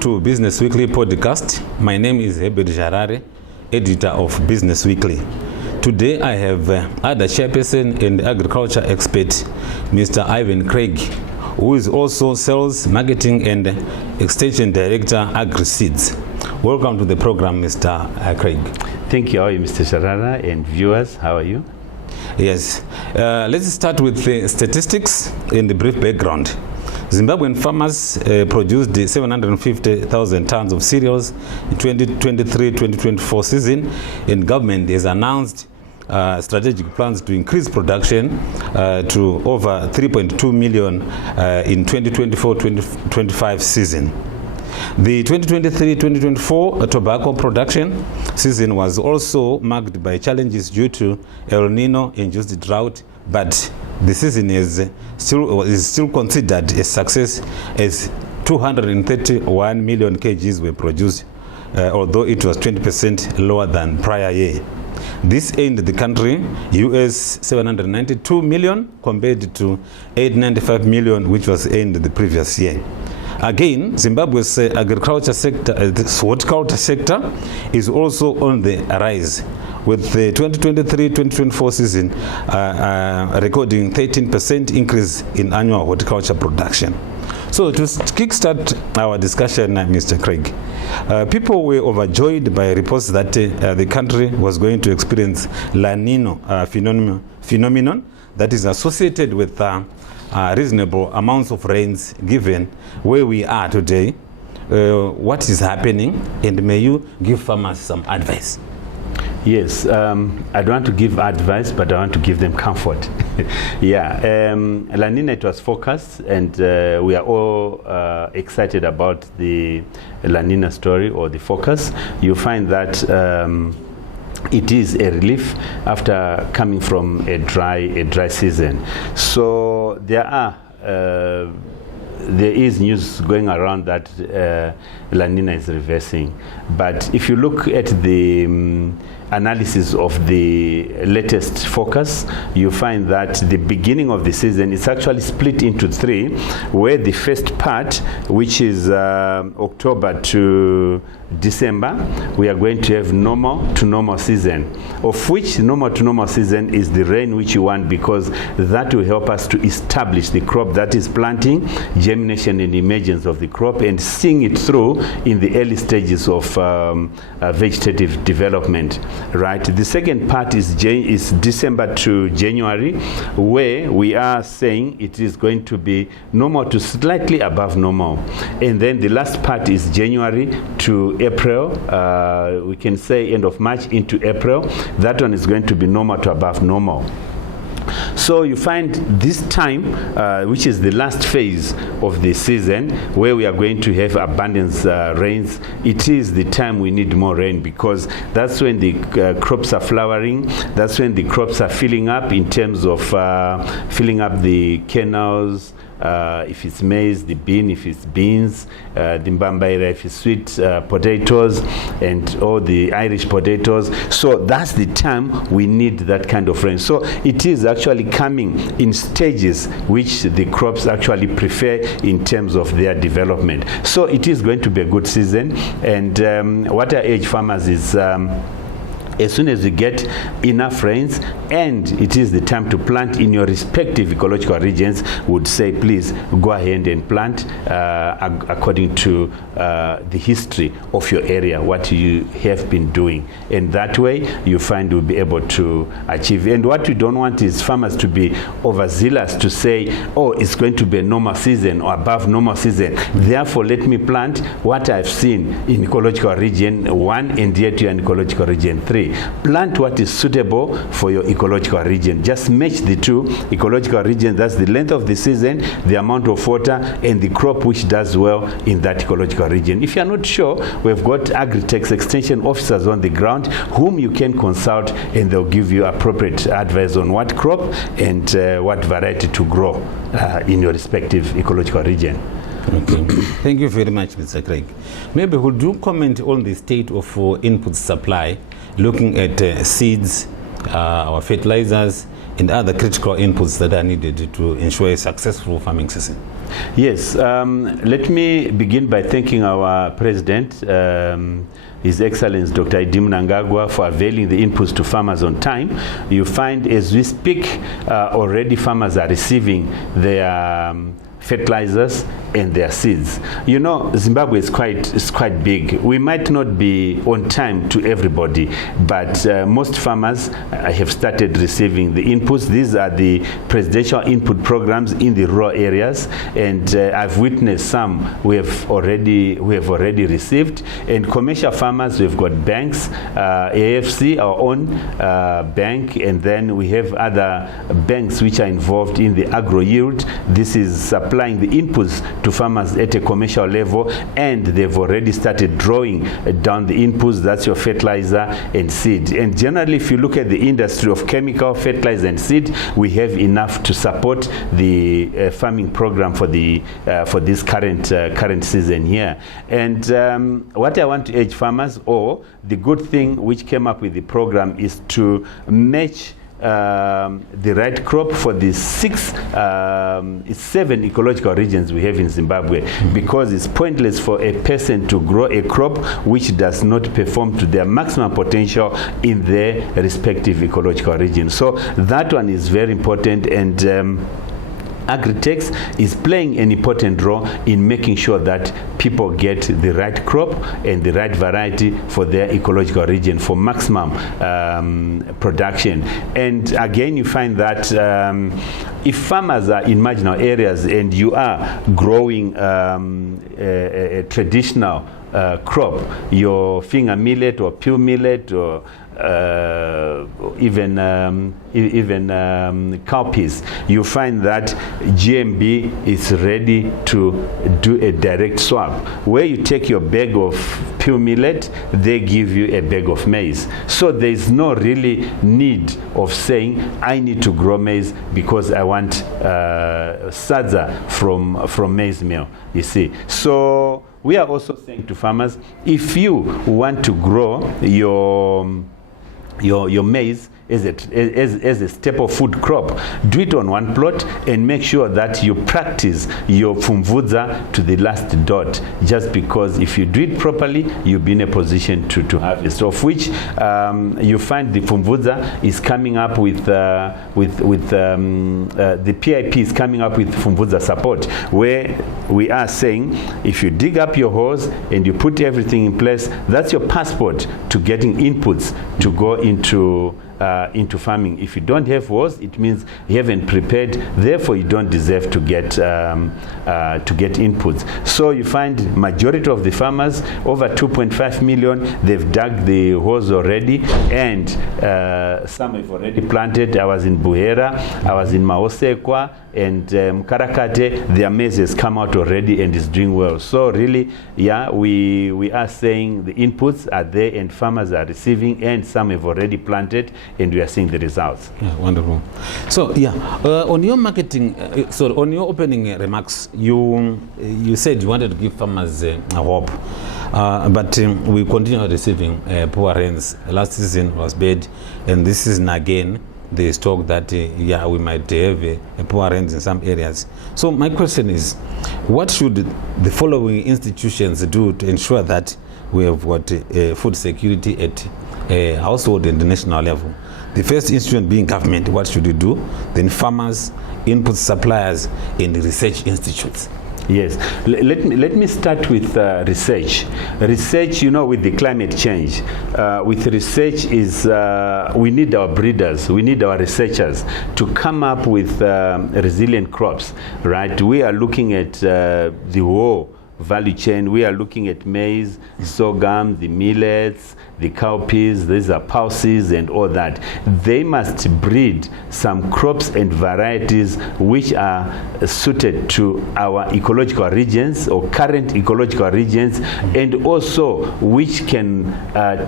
to Business Weekly podcast. My name is Herbert Jarare, editor of Business Weekly. Today I have other chairperson and agriculture expert, Mr. Ivan Craig, who is also Sales, Marketing and Extension Director, AgriSeeds. Welcome to the program, Mr. Craig. Thank you, Mr. Jarara, and viewers, how are you? Yes. Let's start with the statistics and the brief background. Zimbabwean farmers produced 750,000 tons of cereals in 2023-2024 season, and government has announced strategic plans to increase production to over 3.2 million in 2024-2025 season. The 2023-2024 tobacco production season was also marked by challenges due to El Nino-induced drought, but the season is still considered a success as 231 million kgs were produced, although it was 20% lower than prior year. This earned the country US 792 million compared to 895 million, which was earned the previous year. Again, Zimbabwe's agriculture sector, the horticulture sector, is also on the rise, with the 2023-2024 season recording 13% increase in annual horticulture production. So to kickstart our discussion, Mr. Craig, people were overjoyed by reports that the country was going to experience La Nina phenomenon that is associated with reasonable amounts of rains given where we are today. What is happening, and may you give farmers some advice? Yes, I don't want to give advice, but I want to give them comfort. Yeah, La Nina, it was forecast, and we are all excited about the La Nina story or the forecast. You find that it is a relief after coming from a dry season. So there is news going around that La Nina is reversing. But if you look at the analysis of the latest forecast, you find that the beginning of the season is actually split into three, where the first part, which is October to December, we are going to have normal to normal season, of which normal to normal season is the rain which you want, because that will help us to establish the crop, that is planting, germination and emergence of the crop, and seeing it through in the early stages of vegetative development. Right. The second part is December to January, where we are saying it is going to be normal to slightly above normal. And then the last part is January to April. We can say end of March into April. That one is going to be normal to above normal. So you find this time, which is the last phase of the season, where we are going to have abundance rains. It is the time we need more rain, because that's when the crops are flowering. That's when the crops are filling up in terms of filling up the canals. If it's maize, the bean, if it's beans, the mbambaira, if it's sweet potatoes, and all the Irish potatoes. So that's the time we need that kind of rain. So it is actually coming in stages which the crops actually prefer in terms of their development. So it is going to be a good season, and what I urge farmers is as soon as you get enough rains and it is the time to plant in your respective ecological regions, would say please go ahead and plant according to the history of your area, what you have been doing. And that way you find you'll be able to achieve. And what we don't want is farmers to be overzealous to say, oh, it's going to be a normal season or above normal season, therefore let me plant what I've seen in ecological region 1 and yet you're in ecological region 3. Plant what is suitable for your ecological region. Just match the two ecological regions. That's the length of the season, the amount of water, and the crop which does well in that ecological region. If you're not sure, we've got Agritech extension officers on the ground whom you can consult, and they'll give you appropriate advice on what crop and what variety to grow in your respective ecological region. Okay. Thank you very much, Mr. Craig. Maybe would you comment on the state of input supply, looking at seeds, our fertilizers, and other critical inputs that are needed to ensure a successful farming season? Yes, let me begin by thanking our President, His Excellency Dr. Idi Mnangagwa, for availing the inputs to farmers on time. You find as we speak, already farmers are receiving their fertilizers and their seeds. You know, Zimbabwe is quite big. We might not be on time to everybody, but most farmers have started receiving the inputs. These are the presidential input programs in the rural areas, and I've witnessed some we have already received. And commercial farmers, we've got banks, AFC, our own bank, and then we have other banks which are involved in the agro yield. This is supplying the inputs to farmers at a commercial level, and they've already started drawing down the inputs. That's your fertilizer and seed. And generally, if you look at the industry of chemical fertilizer and seed, we have enough to support the farming program for this current season here. And what I want to urge farmers, or the good thing which came up with the program, is to match the right crop for the 7 ecological regions we have in Zimbabwe, because it's pointless for a person to grow a crop which does not perform to their maximum potential in their respective ecological region. So that one is very important, and Agri-Tex is playing an important role in making sure that people get the right crop and the right variety for their ecological region for maximum production. And again, you find that if farmers are in marginal areas and you are growing a traditional crop, your finger millet or pew millet, or even cowpeas, you find that GMB is ready to do a direct swap, where you take your bag of pew millet, they give you a bag of maize. So there is no really need of saying I need to grow maize because I want sadza from maize meal, you see. So we are also saying to farmers, if you want to grow your maize as a staple food crop, do it on one plot and make sure that you practice your Pfumvudza to the last dot, just because if you do it properly, you'll be in a position to harvest, of which you find the Pfumvudza is coming up with the PIP is coming up with Pfumvudza support, where we are saying if you dig up your hose and you put everything in place, that's your passport to getting inputs to go into farming. If you don't have hose, it means you haven't prepared, therefore you don't deserve to get inputs. So you find majority of the farmers, over 2.5 million, they've dug the hose already, and some have already planted. I was in Buhera, I was in Maosekwa, and Mkarakate. Their maize has come out already and is doing well. So really, yeah, we are saying the inputs are there and farmers are receiving, and some have already planted, and we are seeing the results. Yeah, wonderful. So yeah, on your marketing, on your opening remarks, you said you wanted to give farmers hope, but we continue receiving poor rains. Last season was bad, and this season again there is talk that yeah, we might have a poor rains in some areas. So my question is, what should the following institutions do to ensure that we have got food security at household and the national level? The first institution being government, what should you do? Then farmers, input suppliers, and research institutes. Yes, let me start with research. Research, you know, with the climate change, with research is we need our breeders, we need our researchers to come up with resilient crops, right? We are looking at the whole value chain. We are looking at maize, sorghum, the millets, the cowpeas, these are pulses and all that. They must breed some crops and varieties which are suited to our ecological regions or current ecological regions, and also which can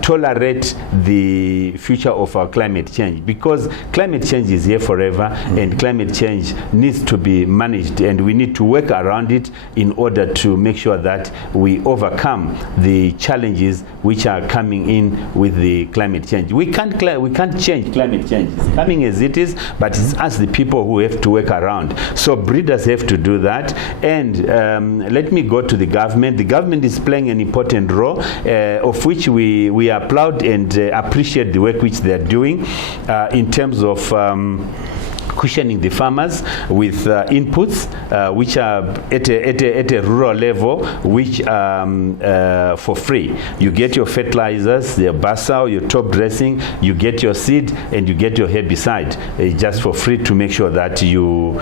tolerate the future of our climate change, because climate change is here forever, and climate change needs to be managed, and we need to work around it in order to make sure that we overcome the challenges which are coming in with the climate change. We can't change climate change. It's coming as it is, but it's us, the people, who have to work around. So breeders have to do that. And let me go to the government. The government is playing an important role, of which we applaud and appreciate the work which they are doing in terms of cushioning the farmers with inputs which are at a rural level, which for free. You get your fertilizers, your basal, your top dressing, you get your seed, and you get your herbicide just for free, to make sure that you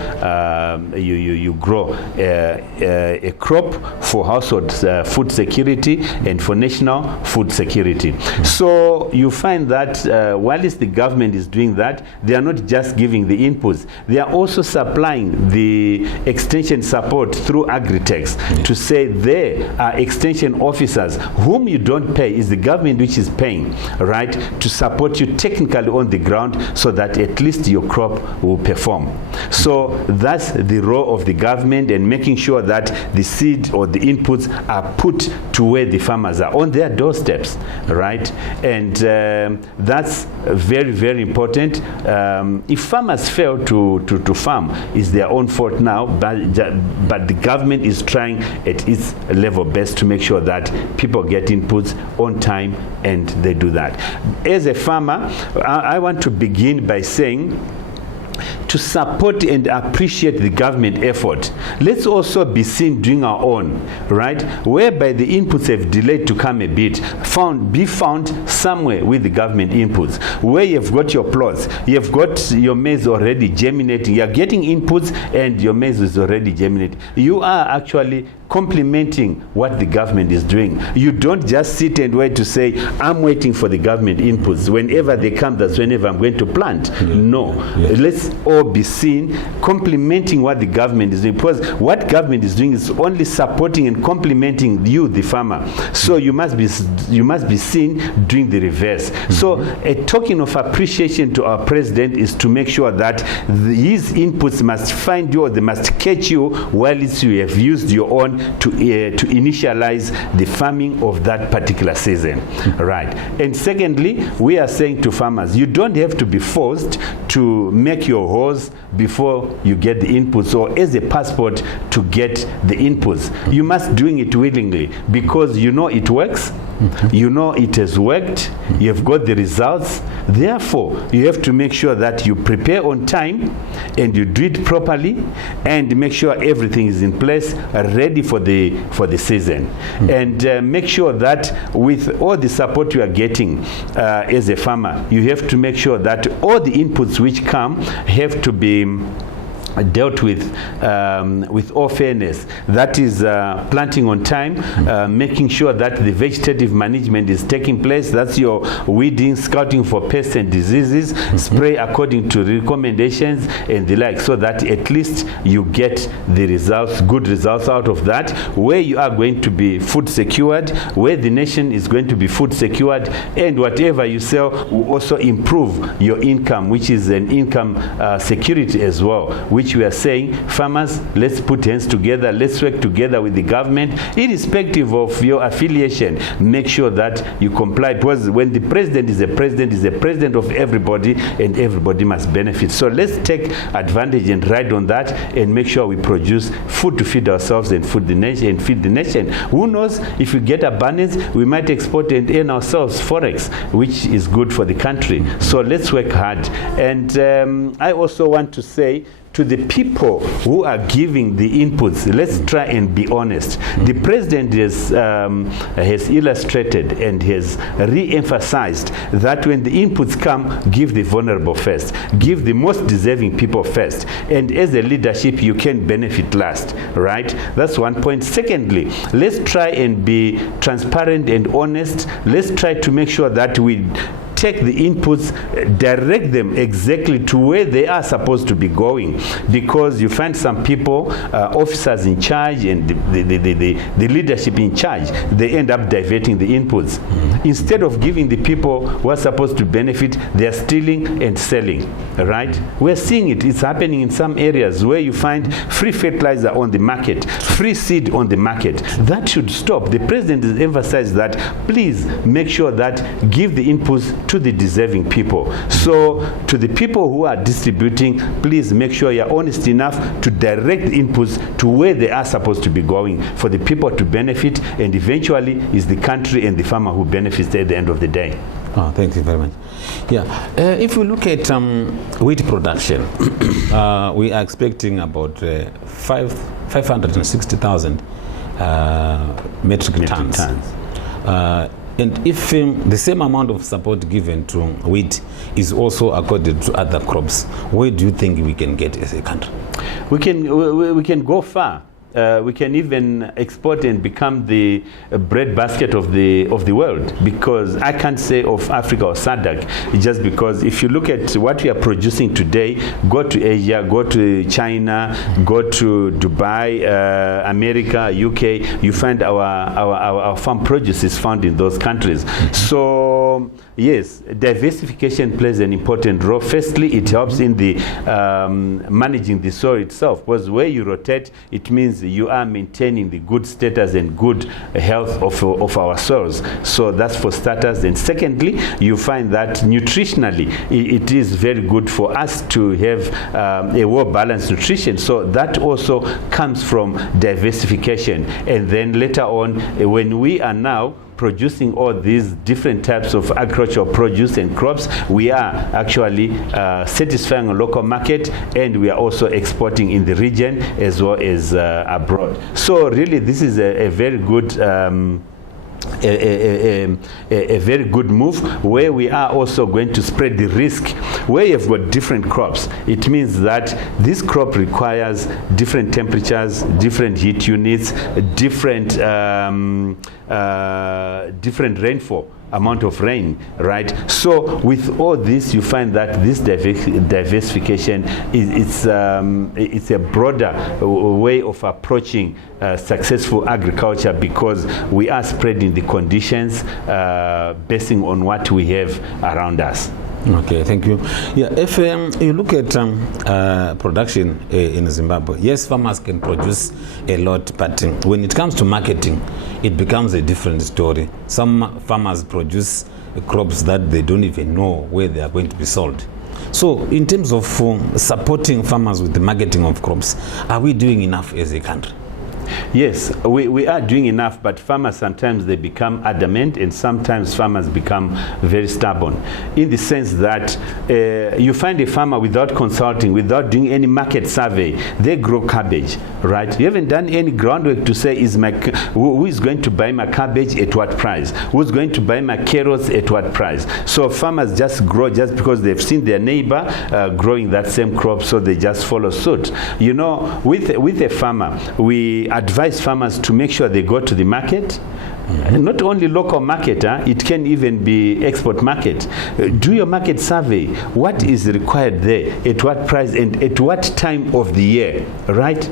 grow a crop for household food security and for national food security. So you find that while the government is doing that, they are not just giving the inputs, they are also supplying the extension support through Agritech, to say there are extension officers whom you don't pay, is the government which is paying, right, to support you technically on the ground, so that at least your crop will perform. So that's the role of the government, and making sure that the seed or the inputs are put to where the farmers are, on their doorsteps, right? And that's very, very important. If farmers fail to farm, it's their own fault now, but the government is trying at its level best to make sure that people get inputs on time, and they do that. As a farmer, I want to begin by saying, to support and appreciate the government effort, let's also be seen doing our own, right? Whereby the inputs have delayed to come a bit, be found somewhere with the government inputs. Where you've got your plots, you've got your maize already germinating, you're getting inputs and your maize is already germinating. You are actually complementing what the government is doing. You don't just sit and wait to say, I'm waiting for the government inputs. Whenever they come, that's whenever I'm going to plant. No. Let's all be seen complementing what the government is doing, because what government is doing is only supporting and complementing you, the farmer. So you must be seen doing the reverse. So a token of appreciation to our president is to make sure that his inputs must find you, or they must catch you while you have used your own to initialize the farming of that particular season, right? And secondly, we are saying to farmers, you don't have to be forced to make your horse before you get the inputs, or as a passport to get the inputs. You must doing it willingly, because you know it works. You know it has worked, you have got the results. Therefore, you have to make sure that you prepare on time and you do it properly, and make sure everything is in place, ready for the season. And make sure that with all the support you are getting as a farmer, you have to make sure that all the inputs which come have to be dealt with all fairness. That is planting on time, making sure that the vegetative management is taking place. That's your weeding, scouting for pests and diseases, spray according to recommendations and the like, so that at least you get the results, good results out of that, where you are going to be food secured, where the nation is going to be food secured, and whatever you sell will also improve your income, which is an income security as well, which we are saying, farmers, let's put hands together, let's work together with the government, irrespective of your affiliation. Make sure that you comply, because when the president is a president of everybody, and everybody must benefit. So let's take advantage and ride on that, and make sure we produce food to feed ourselves and feed the nation. Who knows, if we get abundance, we might export and earn ourselves forex, which is good for the country. So let's work hard. And I also want to say, to the people who are giving the inputs, let's try and be honest. The president has illustrated and has re-emphasized that when the inputs come, give the vulnerable first, give the most deserving people first, and as a leadership you can benefit last, right? That's one point. Secondly, let's try and be transparent and honest. Let's try to make sure that we take the inputs, direct them exactly to where they are supposed to be going, because you find some people, officers in charge and the leadership in charge, they end up diverting the inputs. Instead of giving the people who are supposed to benefit, they are stealing and selling, right? We're seeing it. It's happening in some areas where you find free fertilizer on the market, free seed on the market. That should stop. The president has emphasized that please make sure that give the inputs to the deserving people. So to the people who are distributing, please make sure you're honest enough to direct the inputs to where they are supposed to be going for the people to benefit, and eventually is the country and the farmer who benefits at the end of the day. Oh, thank you very much. Yeah, if we look at wheat production, we are expecting about 560,000 metric tons. And if the same amount of support given to wheat is also accorded to other crops, where do you think we can get as a country? We can go far. We can even export and become the bread basket of the world, because I can't say of Africa or SADC, just because if you look at what we are producing today, go to Asia, go to China, go to Dubai, America, UK, you find our farm produce is found in those countries. So yes, diversification plays an important role. Firstly, it helps in the managing the soil itself, because where you rotate, it means you are maintaining the good status and good health of our soils. So that's for starters. And secondly, you find that nutritionally it is very good for us to have a well-balanced nutrition. So that also comes from diversification. And then later on, when we are now producing all these different types of agricultural produce and crops, we are actually satisfying a local market, and we are also exporting in the region as well as abroad. So really, this is a very good a very good move, where we are also going to spread the risk. Where you've got different crops, it means that this crop requires different temperatures, different heat units, different rainfall, amount of rain, right? So with all this, you find that this diversification it's a broader way of approaching successful agriculture, because we are spreading the conditions basing on what we have around us. Okay, thank you. Yeah, if you look at production in Zimbabwe, yes, farmers can produce a lot, but when it comes to marketing, it becomes a different story. Some farmers produce crops that they don't even know where they are going to be sold. So in terms of supporting farmers with the marketing of crops, are we doing enough as a country? Yes, we are doing enough, but farmers sometimes they become adamant, and sometimes farmers become very stubborn, in the sense that you find a farmer without consulting, without doing any market survey, they grow cabbage, right? You haven't done any groundwork to say, who is going to buy my cabbage at what price? Who's going to buy my carrots at what price? So farmers just grow just because they've seen their neighbor growing that same crop, so they just follow suit. You know, with a farmer, we advise farmers to make sure they go to the market. Not only local market, it can even be export market. Do your market survey. What is required there? At what price and at what time of the year, right?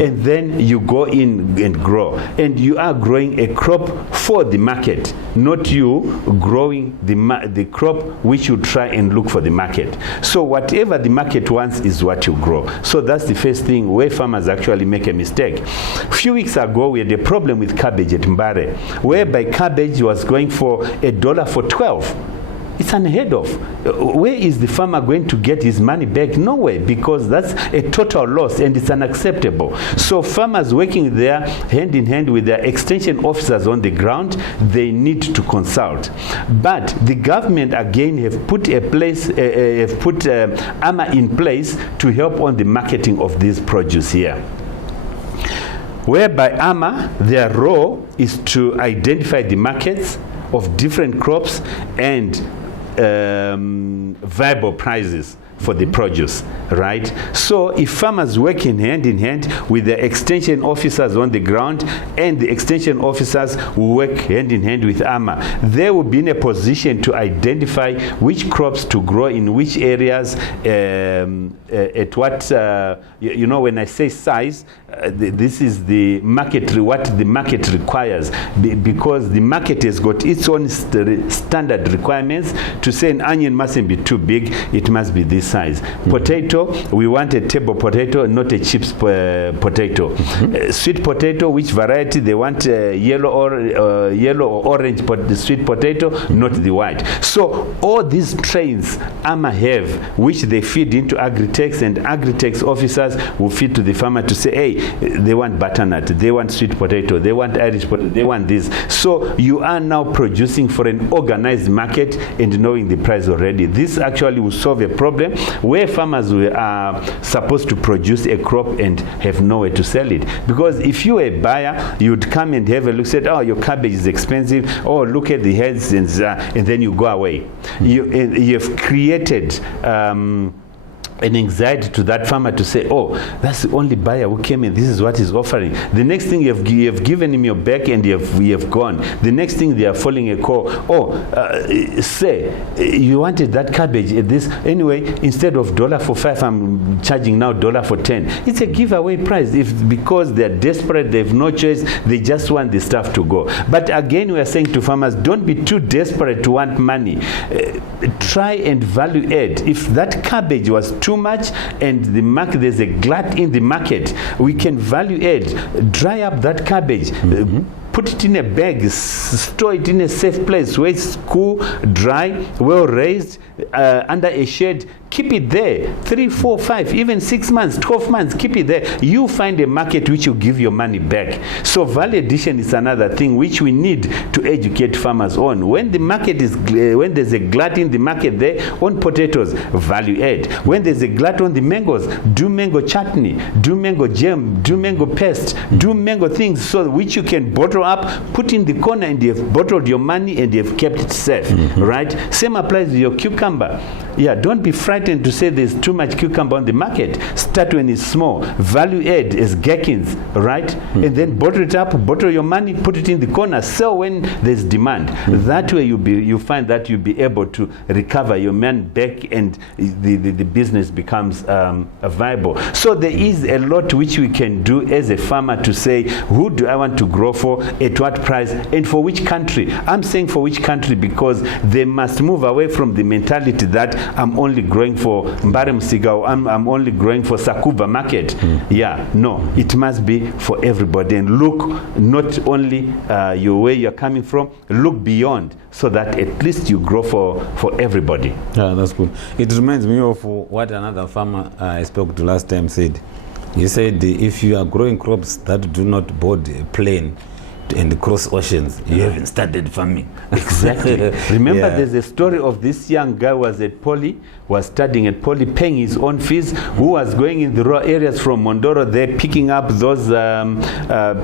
And then you go in and grow. And you are growing a crop for the market, not you growing the crop which you try and look for the market. So whatever the market wants is what you grow. So that's the first thing where farmers actually make a mistake. A few weeks ago, we had a problem with cabbage at Mbare, whereby cabbage was going for $1 for 12. It's unheard of. Where is the farmer going to get his money back? Nowhere, because that's a total loss and it's unacceptable. So farmers working there hand in hand with their extension officers on the ground, they need to consult. But the government again have put AMA in place to help on the marketing of this produce here, whereby AMA, their role is to identify the markets of different crops and viable prices for the produce, right? So if farmers work in hand with the extension officers on the ground, and the extension officers will work hand in hand with AMA, they will be in a position to identify which crops to grow in which areas, at what, you know, when I say size, this is the market, what the market requires, because the market has got its own standard requirements to say an onion mustn't be too big, it must be this size. Potato, we want a table potato, not a chips potato. Sweet potato, which variety? They want yellow or orange the sweet potato, not the white. So all these trains AMA have, which they feed into Agri-Tex, and Agri-Tex officers will feed to the farmer to say, hey, they want butternut, they want sweet potato, they want Irish potato, they want this. So you are now producing for an organized market and knowing the price already. This actually will solve a problem where farmers are supposed to produce a crop and have nowhere to sell it. Because if you were a buyer, you'd come and have a look, said, oh, your cabbage is expensive, oh, look at the heads, and then you go away. You've created an anxiety to that farmer to say, oh, that's the only buyer who came in, this is what he's offering. The next thing you have given him your back and you have gone. The next thing they are following a call, say, you wanted that cabbage at this, anyway, instead of $4 for $5, I'm charging now $1 for $10. It's a giveaway price, because they're desperate, they have no choice, they just want the stuff to go. But again, we are saying to farmers, don't be too desperate to want money. Try and value add. If that cabbage was too much and the market, there's a glut in the market, we can value add, dry up that cabbage, put it in a bag, store it in a safe place where it's cool, dry, well raised, under a shade. Keep it there 3, 4, 5, even 6 months, 12 months, keep it there. You find a market which will give your money back. So value addition is another thing which we need to educate farmers on. When the market is, when there's a glut in the market there on potatoes, value add. When there's a glut on the mangoes, do mango chutney, do mango jam, do mango paste, do mango things, so which you can bottle up, put in the corner, and you've bottled your money and you've kept it safe, right? Same applies to your cucumber. Yeah, don't be frightened to say there's too much cucumber on the market. Start when it's small. Value add is gherkins, right? And then bottle it up, bottle your money, put it in the corner, sell when there's demand. That way you find that you'll be able to recover your money back, and the business becomes viable. So there is a lot which we can do as a farmer to say, who do I want to grow for, at what price, and for which country. I'm saying for which country because they must move away from the mentality that I'm only growing for Mbare Msiga, or I'm only growing for Sakuba market. Yeah, no, it must be for everybody. And look not only where you're coming from, look beyond, so that at least you grow for everybody. Yeah, that's good. It reminds me of what another farmer I spoke to last time said. He said, if you are growing crops that do not board a plane and cross oceans, you haven't started farming. Exactly. Remember, there's a story of this young guy was studying at Poly, paying his own fees, who was going in the raw areas from Mondoro there, picking up those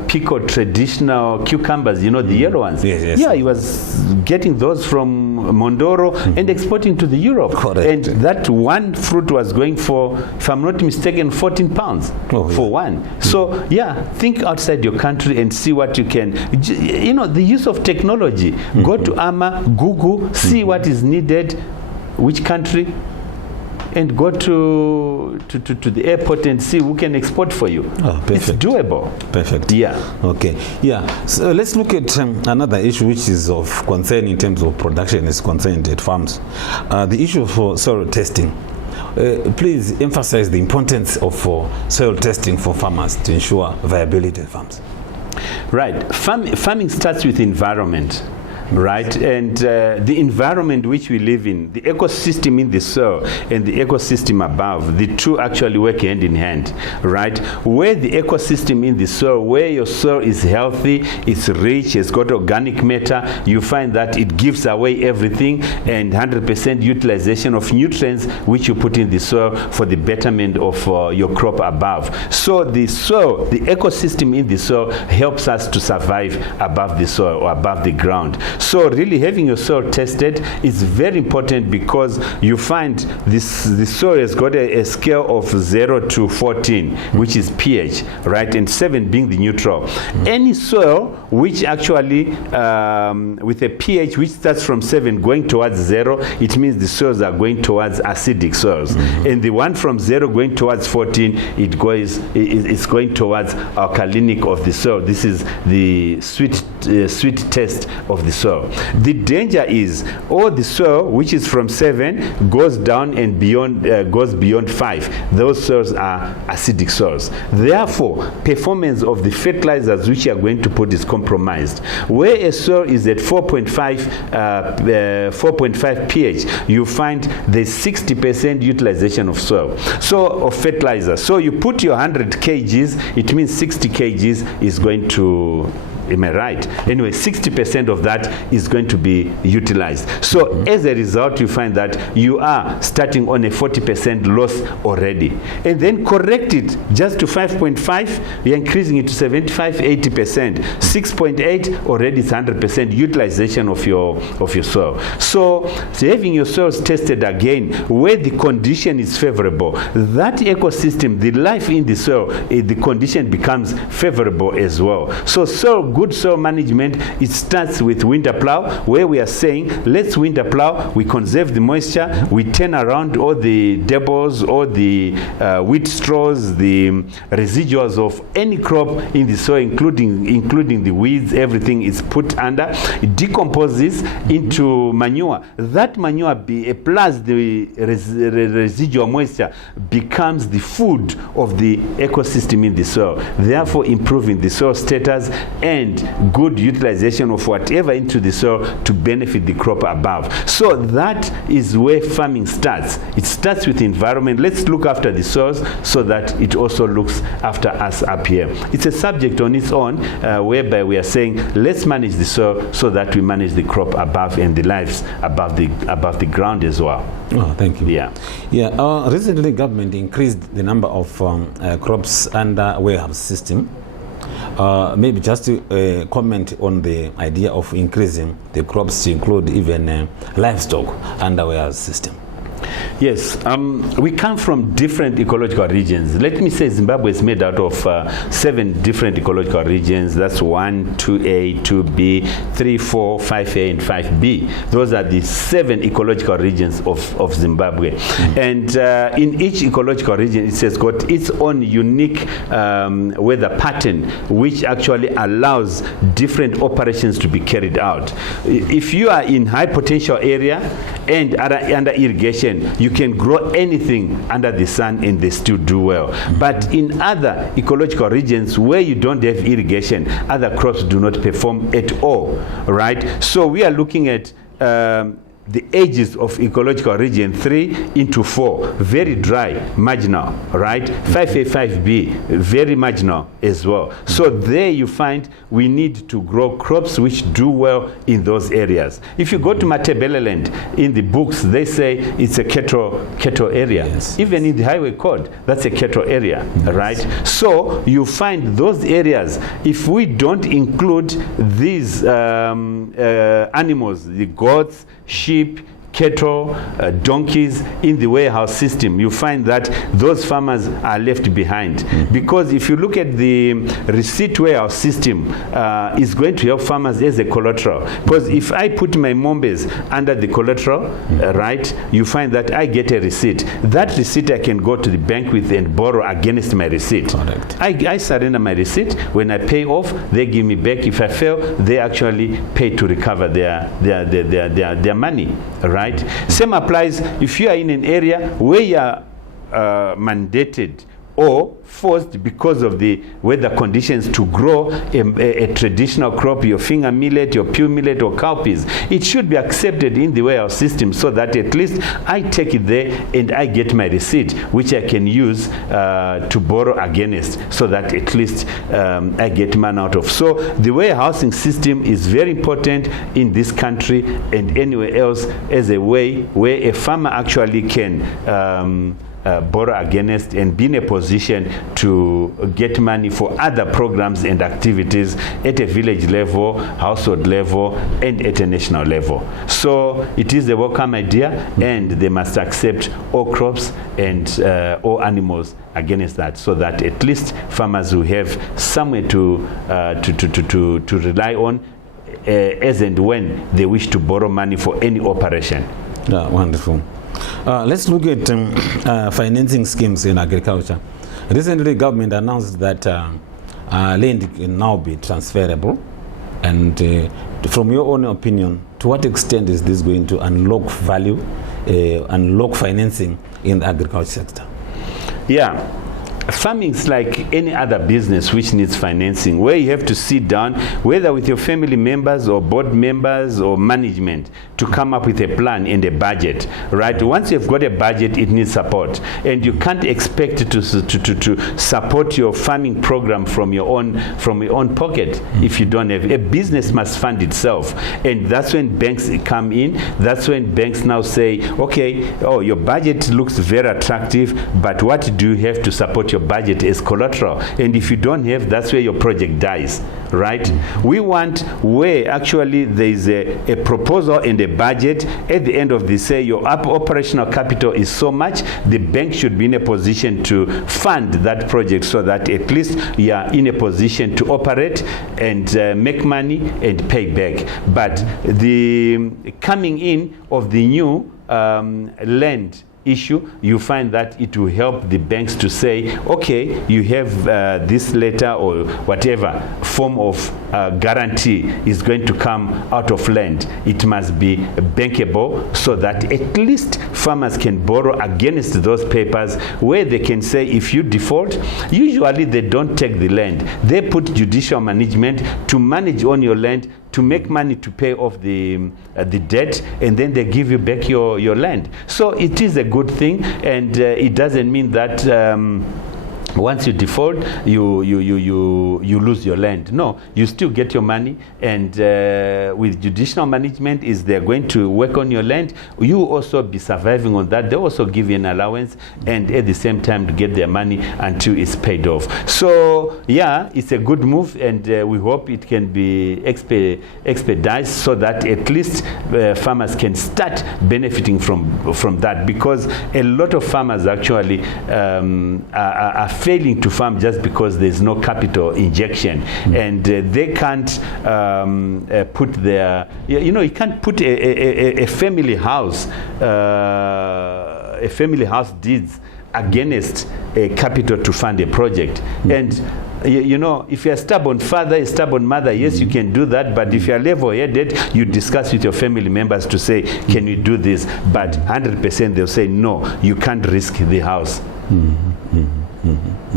Pico traditional cucumbers, you know, the yellow ones. Yes. Yeah, he was getting those from Mondoro and exporting to the Europe. Correct. And that one fruit was going for, if I'm not mistaken, 14 pounds for one. So yeah, think outside your country and see what you can, you know, the use of technology. Go to AMA, Google, see what is needed, which country, and go to the airport and see who can export for you. Oh, perfect. It's doable. Perfect. Yeah. Okay. Yeah. So let's look at another issue which is of concern in terms of production is concerned at farms. The issue for soil testing. Please emphasize the importance of soil testing for farmers to ensure viability of farms. Right. Farming starts with environment. Right, and the environment which we live in, the ecosystem in the soil and the ecosystem above, the two actually work hand in hand, right? Where the ecosystem in the soil, where your soil is healthy, it's rich, it's got organic matter, you find that it gives away everything, and 100% utilization of nutrients which you put in the soil for the betterment of your crop above. So the soil, the ecosystem in the soil helps us to survive above the soil or above the ground. So really having your soil tested is very important, because you find the soil has got a scale of 0 to 14, which is pH, right? And 7 being the neutral. Any soil which actually with a pH which starts from 7 going towards 0, it means the soils are going towards acidic soils. And the one from 0 going towards 14, it's going towards alkalinic of the soil. This is the sweet test of the soil. The danger is all the soil which is from 7 goes down and beyond, goes beyond 5. Those soils are acidic soils. Therefore, performance of the fertilizers which you are going to put is compromised. Where a soil is at 4.5 pH, you find there's 60% utilization of soil, of fertilizer. So you put your 100 kgs, it means 60 kgs is going to, am I right? Anyway, 60% of that is going to be utilized. So as a result, you find that you are starting on a 40% loss already. And then correct it just to 5.5, you're increasing it to 75, 80%. 6.8, already it's 100% utilization of your soil. So having your soils tested again, where the condition is favorable, that ecosystem, the life in the soil, the condition becomes favorable as well. So good soil management, it starts with winter plow, where we are saying, let's winter plow, we conserve the moisture, we turn around all the debris, all the wheat straws, the residuals of any crop in the soil, including the weeds, everything is put under, it decomposes into manure. That manure plus the residual moisture becomes the food of the ecosystem in the soil, therefore improving the soil status and good utilization of whatever into the soil to benefit the crop above. So that is where farming starts. It starts with the environment. Let's look after the soils so that it also looks after us up here. It's a subject on its own, whereby we are saying let's manage the soil so that we manage the crop above and the lives above the ground as well. Oh, thank you. Yeah. Recently, government increased the number of crops under warehouse system. Maybe just to comment on the idea of increasing the crops to include even livestock under warehouse system. Yes, we come from different ecological regions. Let me say Zimbabwe is made out of 7 different ecological regions. That's 1, 2A, 2B, 3, 4, 5A, and 5B. Those are the 7 ecological regions of Zimbabwe. And in each ecological region, it has got its own unique weather pattern, which actually allows different operations to be carried out. If you are in high potential area and under irrigation, you can grow anything under the sun and they still do well. But in other ecological regions where you don't have irrigation, other crops do not perform at all, right? So we are looking at the ages of ecological region 3 into 4, very dry, marginal, right? 5A, 5B, very marginal as well. So there you find we need to grow crops which do well in those areas. If you go to Matabeleland, in the books, they say it's a cattle area. Yes. Even in the highway code, that's a cattle area, right? So you find those areas, if we don't include these animals, the goats, sheep, cattle, donkeys in the warehouse system, you find that those farmers are left behind. Because if you look at the receipt warehouse system, it's going to help farmers as a collateral. Because if I put my mombes under the collateral, right, you find that I get a receipt. That receipt I can go to the bank with and borrow against my receipt. Correct. I surrender my receipt. When I pay off, they give me back. If I fail, they actually pay to recover their money, right? Same applies if you are in an area where you are mandated or forced because of the weather conditions to grow a traditional crop, your finger millet, your pew millet, or cowpeas. It should be accepted in the warehouse system so that at least I take it there and I get my receipt, which I can use to borrow against, so that at least I get money out of. So the warehousing system is very important in this country and anywhere else as a way where a farmer actually can borrow against and be in a position to get money for other programs and activities at a village level, household level, and at a national level. So it is a welcome idea, and they must accept all crops and all animals against that, so that at least farmers will have somewhere to rely on as and when they wish to borrow money for any operation. Yeah, wonderful. Let's look at financing schemes in agriculture. Recently, government announced that land can now be transferable. And from your own opinion, to what extent is this going to unlock value, unlock financing in the agriculture sector? Yeah. Farming is like any other business which needs financing, where you have to sit down, whether with your family members or board members or management, to come up with a plan and a budget, right? Once you've got a budget, it needs support, and you can't expect to support your farming program from your own pocket if you don't have. A business must fund itself, and that's when banks come in. That's when banks now say, okay, oh, your budget looks very attractive, but what do you have to support your budget as collateral? And if you don't have, that's where your project dies, right? We want where actually there is a proposal and a budget. At the end of the say, your operational capital is so much, the bank should be in a position to fund that project, so that at least you are in a position to operate and make money and pay back. But the coming in of the new land issue, you find that it will help the banks to say, okay, you have this letter or whatever form of guarantee is going to come out of land. It must be bankable, so that at least farmers can borrow against those papers, where they can say, if you default, usually they don't take the land. They put judicial management to manage on your land, to make money to pay off the debt, and then they give you back your land. So it is a good thing, and it doesn't mean that once you default, you lose your land. No, you still get your money, and with judicial management, is they're going to work on your land. You also be surviving on that. They also give you an allowance, and at the same time to get their money until it's paid off. So yeah, it's a good move, and we hope it can be expedited, so that at least farmers can start benefiting from that, because a lot of farmers actually are failing to farm just because there's no capital injection, and they can't put their, you can't put a family house deeds against a capital to fund a project. And if you're a stubborn father, a stubborn mother, yes, you can do that. But if you're level-headed, you discuss with your family members to say, can we do this? But 100% they'll say, no, you can't risk the house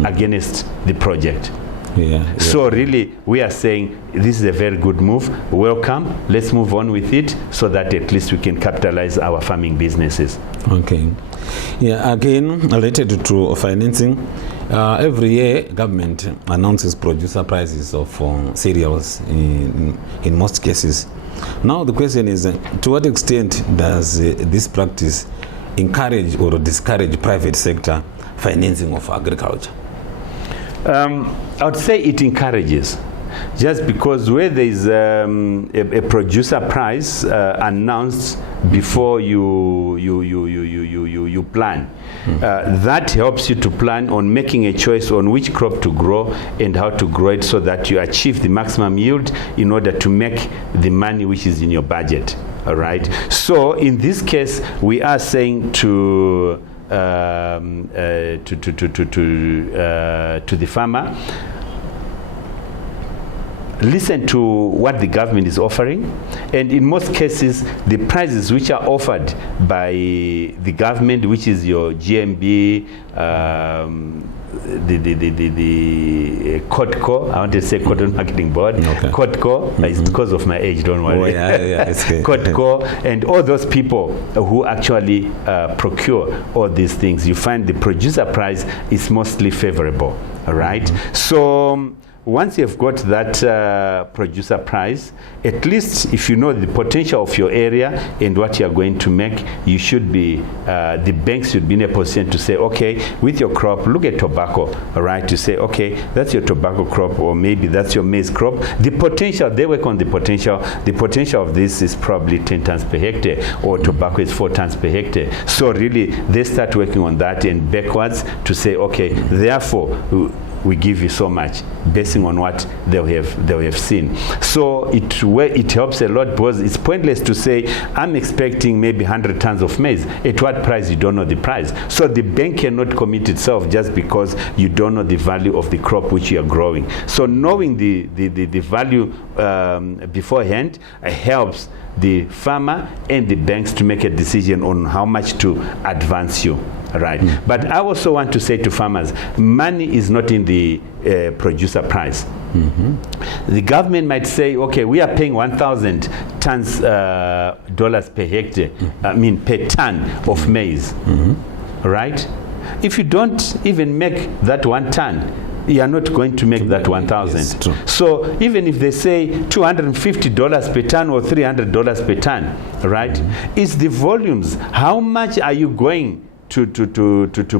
against the project. Yeah. So really, we are saying this is a very good move. Welcome. Let's move on with it, so that at least we can capitalize our farming businesses. Okay. Yeah. Again, related to financing, every year government announces producer prices of cereals in most cases. Now the question is, to what extent does this practice encourage or discourage private sector financing of agriculture? I would say it encourages, just because where there is a producer price announced before you plan, that helps you to plan on making a choice on which crop to grow and how to grow it, so that you achieve the maximum yield in order to make the money which is in your budget. All right. So in this case, we are saying to the farmer, listen to what the government is offering, and in most cases the prices which are offered by the government, which is your GMB, the CODCO, I want to say Cotton Marketing Board, okay. CODCO, it's because of my age, don't worry. Oh, yeah, it's okay. CODCO, and all those people who actually procure all these things, you find the producer price is mostly favorable, all right? So once you've got that producer price, at least if you know the potential of your area and what you are going to make, you should be, the banks should be in a position to say, okay, with your crop, look at tobacco, all right, to say, okay, that's your tobacco crop, or maybe that's your maize crop. The potential, they work on the potential of this is probably 10 tons per hectare, or tobacco is 4 tons per hectare. So really, they start working on that and backwards to say, okay, therefore, we give you so much, basing on what they have seen. So it helps a lot, because it's pointless to say, I'm expecting maybe 100 tons of maize. At what price? You don't know the price. So the bank cannot commit itself just because you don't know the value of the crop which you are growing. So knowing the value beforehand helps the farmer and the banks to make a decision on how much to advance you. Right. But I also want to say to farmers, money is not in the producer price. The government might say, okay, we are paying 1,000 tons dollars per hectare, per ton of maize. Right? If you don't even make that 1 ton, you are not going to make that 1,000. Yes, so even if they say $250 per ton or $300 per ton, right? It's the volumes. How much are you going to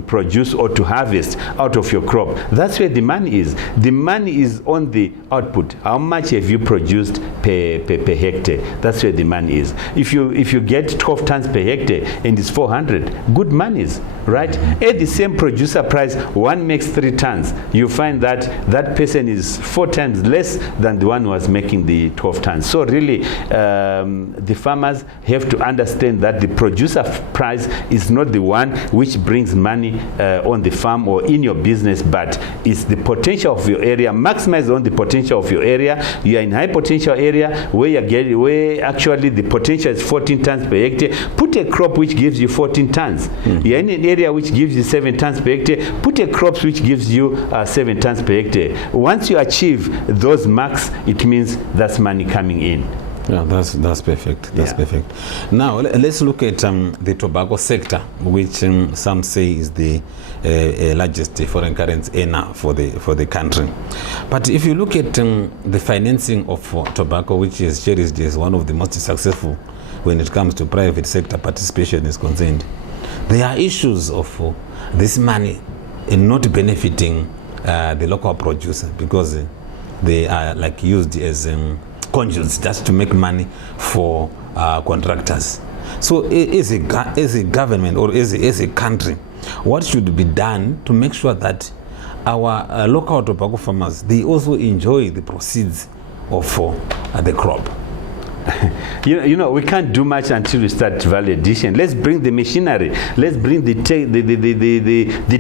produce or to harvest out of your crop? That's where the money is. The money is on the output. How much have you produced per hectare? That's where the money is. If you get 12 tons per hectare and it's 400, good monies, right? At the same producer price, one makes 3 tons. You find that that person is 4 times less than the one who was making the 12 tons. So really, the farmers have to understand that the producer price is not the one which brings money on the farm or in your business, but it's the potential of your area. Maximize on the potential of your area. You are in high potential area where actually the potential is 14 tons per hectare. Put a crop which gives you 14 tons. You're in an area which gives you 7 tons per hectare. Put a crop which gives you 7 tons per hectare. Once you achieve those marks, it means that's money coming in. Yeah, that's perfect. That's perfect. Now let's look at the tobacco sector, which some say is the largest foreign currency earner for the country. But if you look at the financing of tobacco, which is cherished as one of the most successful when it comes to private sector participation is concerned, there are issues of this money not benefiting the local producer, because they are like used as conduits just to make money for contractors. So as a government or as a country, what should be done to make sure that our local tobacco farmers, they also enjoy the proceeds of the crop? You know, we can't do much until we start value addition. Let's bring the machinery. Let's bring the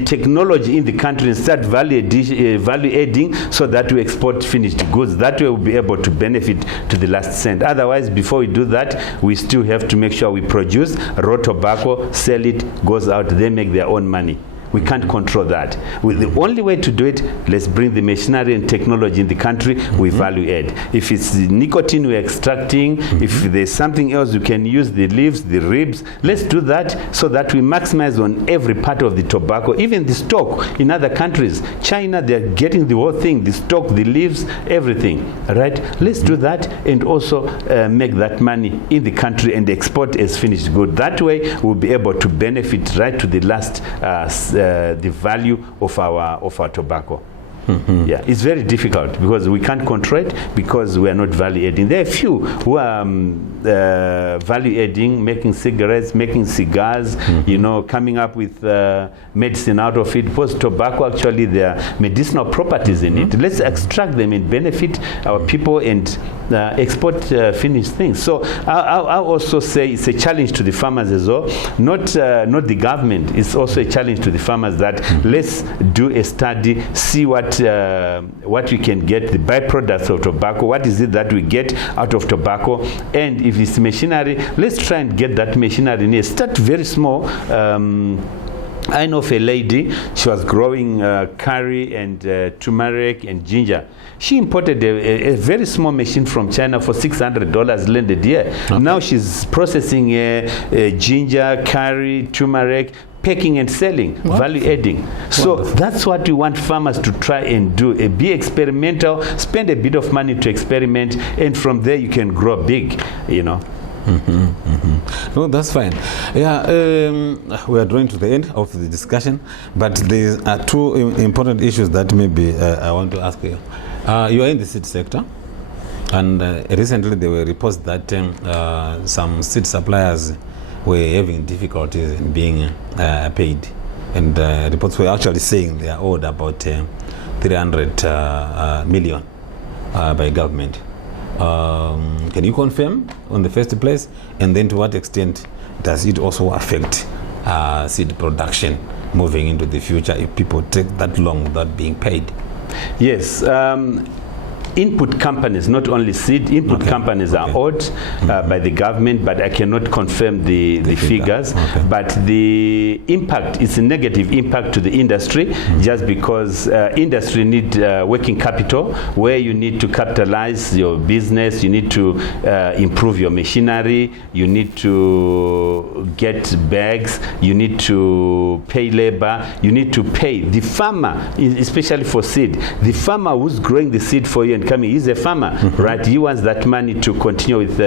technology in the country and start value adding, so that we export finished goods. That way we'll be able to benefit to the last cent. Otherwise, before we do that, we still have to make sure we produce raw tobacco, sell it, goes out, they make their own money. We can't control that. The only way to do it, let's bring the machinery and technology in the country, we value add. If it's the nicotine we're extracting, if there's something else, we can use the leaves, the ribs, let's do that so that we maximize on every part of the tobacco, even the stock in other countries. China, they're getting the whole thing, the stock, the leaves, everything, right? Let's do that and also make that money in the country and export as finished good. That way, we'll be able to benefit right to the last the value of our tobacco. Yeah, it's very difficult because we can't control it, because we are not value adding. There are few who are value adding, making cigarettes, making cigars, you know, coming up with medicine out of it. Because tobacco, actually, there are medicinal properties in it. Let's extract them and benefit our people and export finished things. So I also say it's a challenge to the farmers as well, not the government. It's also a challenge to the farmers that let's do a study, see what we can get, the byproducts of tobacco, what is it that we get out of tobacco, and if it's machinery, let's try and get that machinery in here. Start very small. I know of a lady, she was growing curry and turmeric and ginger. She imported a very small machine from China for $600 landed here. Okay. Now she's processing ginger, curry, turmeric, packing and selling, value adding. So that's what we want farmers to try and do. Be experimental, spend a bit of money to experiment, and from there you can grow big, you know. No, that's fine. Yeah, we are drawing to the end of the discussion, but there are two important issues that maybe I want to ask you. You are in the seed sector, and recently there were reports that some seed suppliers were having difficulties in being paid, and reports were actually saying they are owed about 300 million by government. Can you confirm on the first place, and then to what extent does it also affect seed production moving into the future if people take that long without being paid? Yes. Input companies, not only seed, input companies are owed by the government, but I cannot confirm the figures. But the impact is a negative impact to the industry, just because industry need working capital, where you need to capitalize your business, you need to improve your machinery, you need to get bags, you need to pay labor, you need to pay the farmer, especially for seed. The farmer who's growing the seed for you and coming, he's a farmer, right? He wants that money to continue with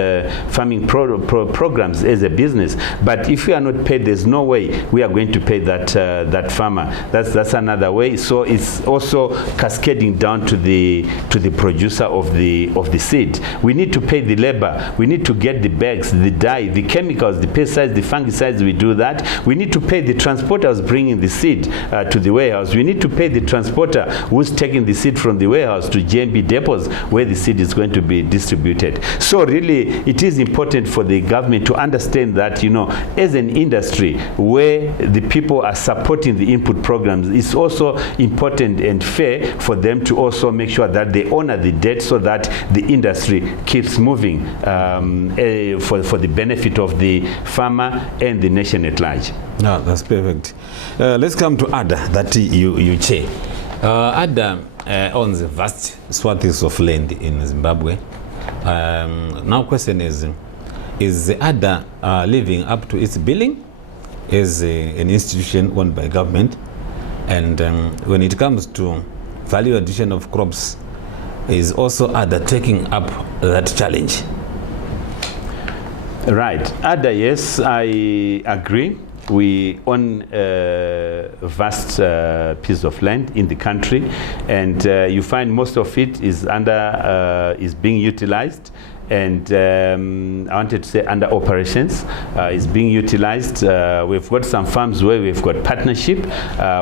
farming programs as a business. But if we are not paid, there's no way we are going to pay that farmer. That's another way. So it's also cascading down to the producer of the seed. We need to pay the labor. We need to get the bags, the dye, the chemicals, the pesticides, the fungicides. We do that. We need to pay the transporters bringing the seed to the warehouse. We need to pay the transporter who's taking the seed from the warehouse to GMB depots, where the seed is going to be distributed. So really, it is important for the government to understand that, you know, as an industry where the people are supporting the input programs, it's also important and fair for them to also make sure that they honor the debt, so that the industry keeps moving for the benefit of the farmer and the nation at large. No, that's perfect. Let's come to ADA, that you chair. ADA owns vast swaths of land in Zimbabwe. Now question is ADA living up to its billing as an institution owned by government? And when it comes to value addition of crops, is also ADA taking up that challenge? Right. ADA, yes, I agree. We own a vast piece of land in the country, and you find most of it is being utilized. And I wanted to say under operations is being utilized. We've got some farms where we've got partnership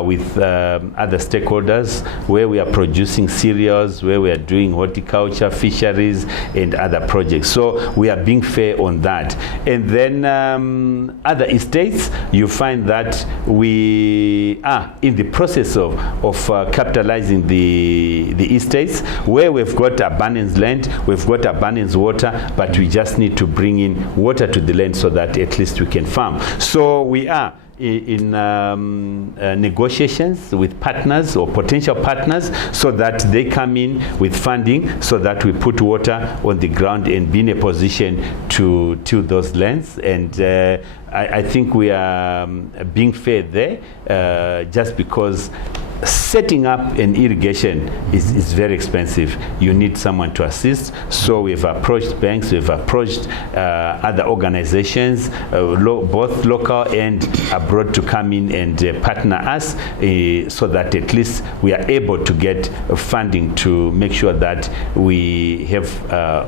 with other stakeholders, where we are producing cereals, where we are doing horticulture, fisheries, and other projects. So we are being fair on that. And then other estates, you find that we are in the process of capitalizing the estates, where we've got abundance land, we've got abundance water, but we just need to bring in water to the land so that at least we can farm. So we are in negotiations with partners or potential partners, so that they come in with funding, so that we put water on the ground and be in a position to till those lands. And I think we are being fair there, just because setting up an irrigation is very expensive. You need someone to assist. So we've approached banks, we've approached other organizations, both local and abroad, to come in and partner us, so that at least we are able to get funding to make sure that we have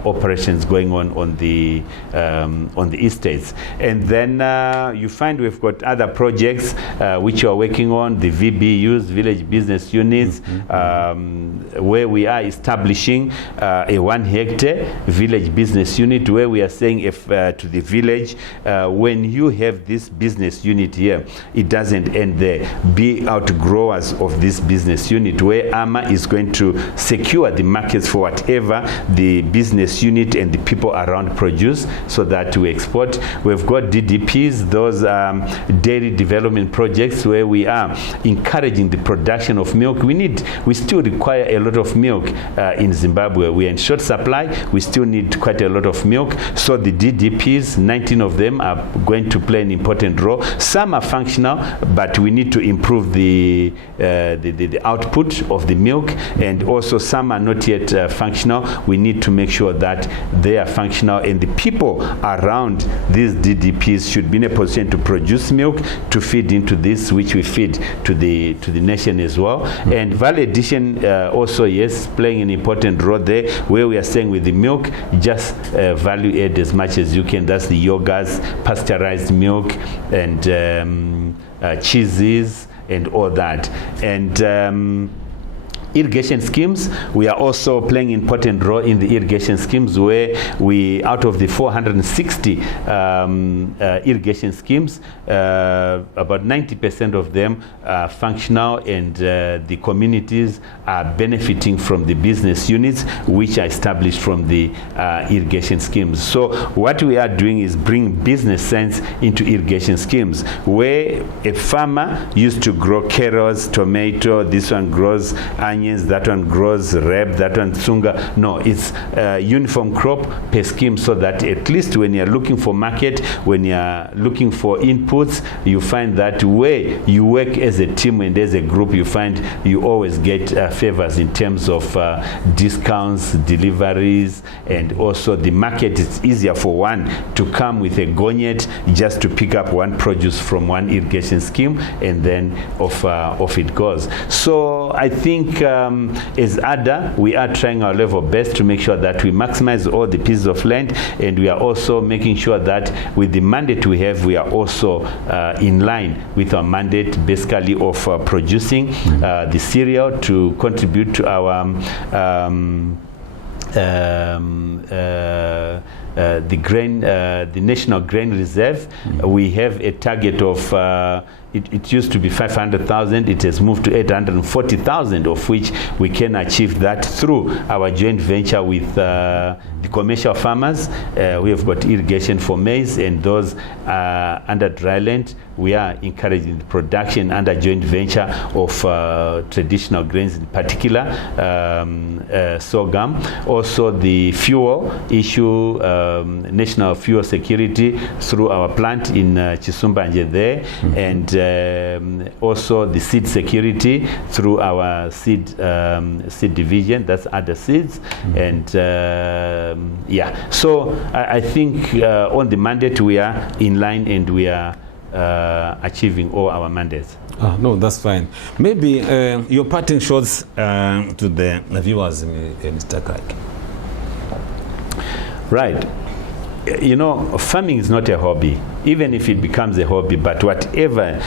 operations going on the estates. And then you find we've got other projects which we are working on, the VBUs, Village Business Units, where we are establishing a 1 hectare village business unit, where we are saying if to the village, when you have this business unit here, it doesn't end there. Be outgrowers of this business unit, where AMA is going to secure the markets for whatever the business unit and the people around produce, so that we export. We've got DDPs, those dairy development projects, where we are encouraging the production production of milk. We still require a lot of milk in Zimbabwe. We are in short supply. We still need quite a lot of milk. So the DDPs, 19 of them, are going to play an important role. Some are functional, but we need to improve the output of the milk, and also some are not yet functional. We need to make sure that they are functional, and the people around these DDPs should be in a position to produce milk to feed into this, which we feed to the nation as well. And value addition also, yes, playing an important role there, where we are saying with the milk, just value add as much as you can. That's the yogurts, pasteurized milk, and cheeses, and all that. And irrigation schemes, we are also playing an important role in the irrigation schemes, where we, out of the 460 irrigation schemes, about 90% of them are functional, and the communities are benefiting from the business units which are established from the irrigation schemes. So what we are doing is bring business sense into irrigation schemes, where a farmer used to grow carrots, tomato, this one grows onions, that one grows reb, that one tsunga. No, it's a uniform crop per scheme, so that at least when you're looking for market, when you're looking for inputs, you find that where you work as a team and as a group, you find you always get favors in terms of discounts, deliveries, and also the market. It's easier for one to come with a gonyet just to pick up one produce from one irrigation scheme, and then off it goes. So I think as ADA, we are trying our level best to make sure that we maximize all the pieces of land, and we are also making sure that with the mandate we have, we are also in line with our mandate, basically of producing the cereal to contribute to our the grain, the National Grain Reserve. We have a target of it used to be 500,000. It has moved to 840,000, of which we can achieve that through our joint venture with the commercial farmers. We have got irrigation for maize, and those under dryland, we are encouraging the production under joint venture of traditional grains, in particular sorghum. Also the fuel issue, national fuel security through our plant in Chisumbanje there, and also the seed security through our seed division, that's other seeds. And yeah, so I think on the mandate we are in line, and we are achieving all our mandates. No, that's fine. Maybe your parting shots to the viewers, Mr. Craig. Right. You know, farming is not a hobby, even if it becomes a hobby, but whatever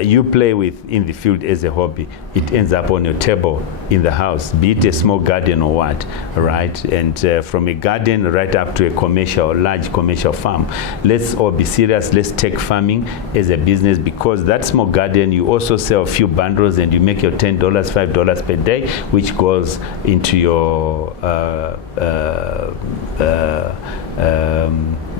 you play with in the field as a hobby, it ends up on your table in the house, be it a small garden or what, right? And from a garden right up to a commercial, large commercial farm. Let's all be serious. Let's take farming as a business, because that small garden, you also sell a few bundles and you make your $10, $5 per day, which goes into your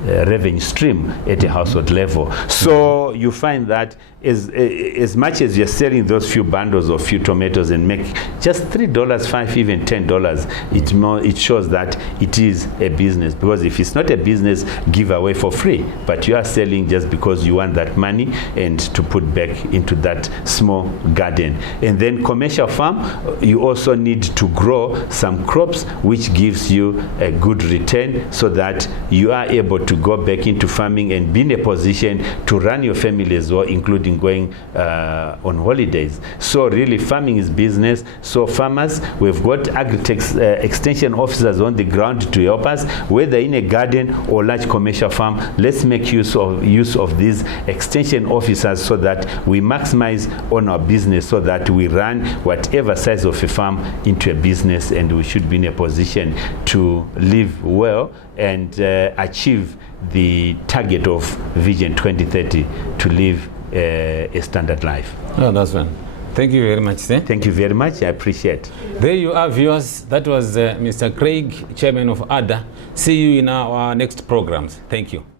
revenue stream at a household level. So you find that as much as you're selling those few bundles or few tomatoes and make just $3, $5, even $10, it shows that it is a business. Because if it's not a business, give away for free, but you are selling just because you want that money and to put back into that small garden. And then commercial farm, you also need to grow some crops which gives you a good return, so that you are able to go back into farming and be in a position to run your family as well, including going on holidays. So really, farming is business. So farmers, we've got agritech extension officers on the ground to help us, whether in a garden or large commercial farm. Let's make use of these extension officers, so that we maximize on our business, so that we run whatever size of a farm into a business, and we should be in a position to live well and achieve the target of Vision 2030 to live a standard life. Oh, that's one. Thank you very much, sir. Thank you very much. I appreciate. There you are, viewers. That was Mr. Craig, Chairman of ADA. See you in our next programs. Thank you.